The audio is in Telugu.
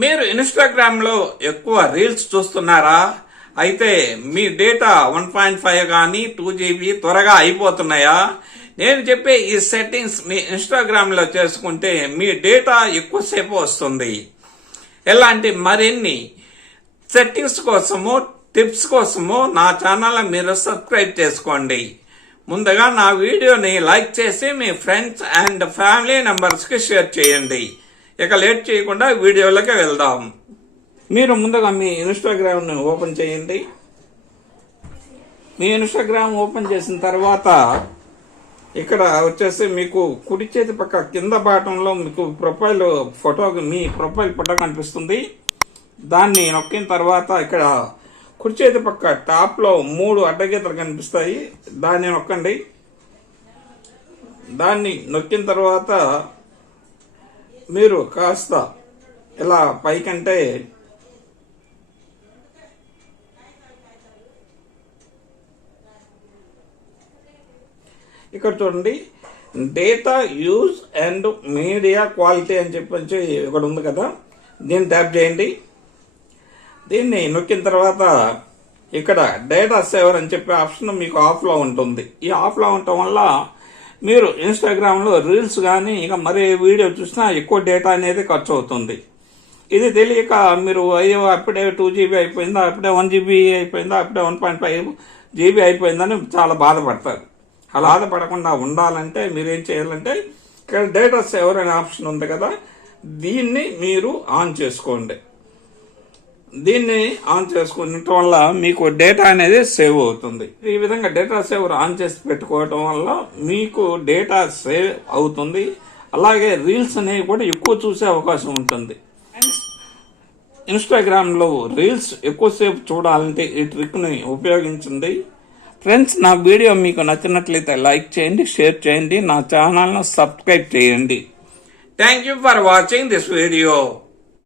మీరు ఇన్స్టాగ్రామ్లో ఎక్కువ రీల్స్ చూస్తున్నారా? అయితే మీ డేటా 1.5 కానీ 2 GB త్వరగా అయిపోతున్నాయా? నేను చెప్పే ఈ సెట్టింగ్స్ మీ ఇన్స్టాగ్రామ్లో చేసుకుంటే మీ డేటా ఎక్కువసేపు వస్తుంది. ఇలాంటి మరిన్ని సెట్టింగ్స్ కోసము, టిప్స్ కోసము నా ఛానల్ మీరు సబ్స్క్రైబ్ చేసుకోండి. ముందుగా నా వీడియోని లైక్ చేసి మీ ఫ్రెండ్స్ అండ్ ఫ్యామిలీ మెంబర్స్కి షేర్ చేయండి. ఇక లేట్ చేయకుండా వీడియోలోకి వెళ్దాం. మీరు ముందుగా మీ ఇన్స్టాగ్రామ్ని ఓపెన్ చేయండి. మీ ఇన్స్టాగ్రామ్ ఓపెన్ చేసిన తర్వాత ఇక్కడ వచ్చేసి మీకు కుడి చేతి పక్క కింద బాటంలో మీకు ప్రొఫైల్ ఫోటో, మీ ప్రొఫైల్ ఫోటో కనిపిస్తుంది. దాన్ని నొక్కిన తర్వాత ఇక్కడ కుడి చేతి పక్క టాప్లో 3 అడ్డగీతలు కనిపిస్తాయి. దాన్ని నొక్కండి. దాన్ని నొక్కిన తర్వాత మీరు కాస్త ఇలా పైకంటే ఇక్కడ చూడండి, data use and media quality అని చెప్పి ఇక్కడ ఉంది కదా, దీన్ని ట్యాప్ చేయండి. దీన్ని నొక్కిన తర్వాత ఇక్కడ డేటా సేవర్ అని చెప్పే ఆప్షన్ మీకు ఆఫ్లో ఉంటుంది. ఈ ఆఫ్లో ఉండటం వల్ల మీరు ఇన్స్టాగ్రామ్లో రీల్స్ కానీ ఇక మరే వీడియో చూసినా ఎక్కువ డేటా అనేది ఖర్చు అవుతుంది. ఇది తెలియక మీరు అయ్యో అప్పుడే 2 GB అయిపోయిందా, అప్పుడే 1 GB అయిపోయిందా, అప్పుడే 1.5 GB అయిపోయిందని చాలా బాధపడతారు. అలా బాధపడకుండా ఉండాలంటే మీరేం చేయాలంటే ఇక్కడ డేటా సేవర్ అనే ఆప్షన్ ఉంది కదా, దీన్ని మీరు ఆన్ చేసుకోండి. దీన్ని ఆన్ చేసుకునటం వల్ల మీకు డేటా అనేది సేవ్ అవుతుంది. ఈ విధంగా డేటా సేవర్ ఆన్ చేసి పెట్టుకోవటం వల్ల మీకు డేటా సేవ్ అవుతుంది. అలాగే రీల్స్ అనేవి కూడా ఎక్కువ చూసే అవకాశం ఉంటుంది. ఇన్స్టాగ్రామ్లో రీల్స్ ఎక్కువసేపు చూడాలంటే ఈ ట్రిక్ని ఉపయోగించండి. ఫ్రెండ్స్, నా వీడియో మీకు నచ్చినట్లయితే లైక్ చేయండి, షేర్ చేయండి, నా ఛానల్ను సబ్స్క్రైబ్ చేయండి. Thank you for watching this video.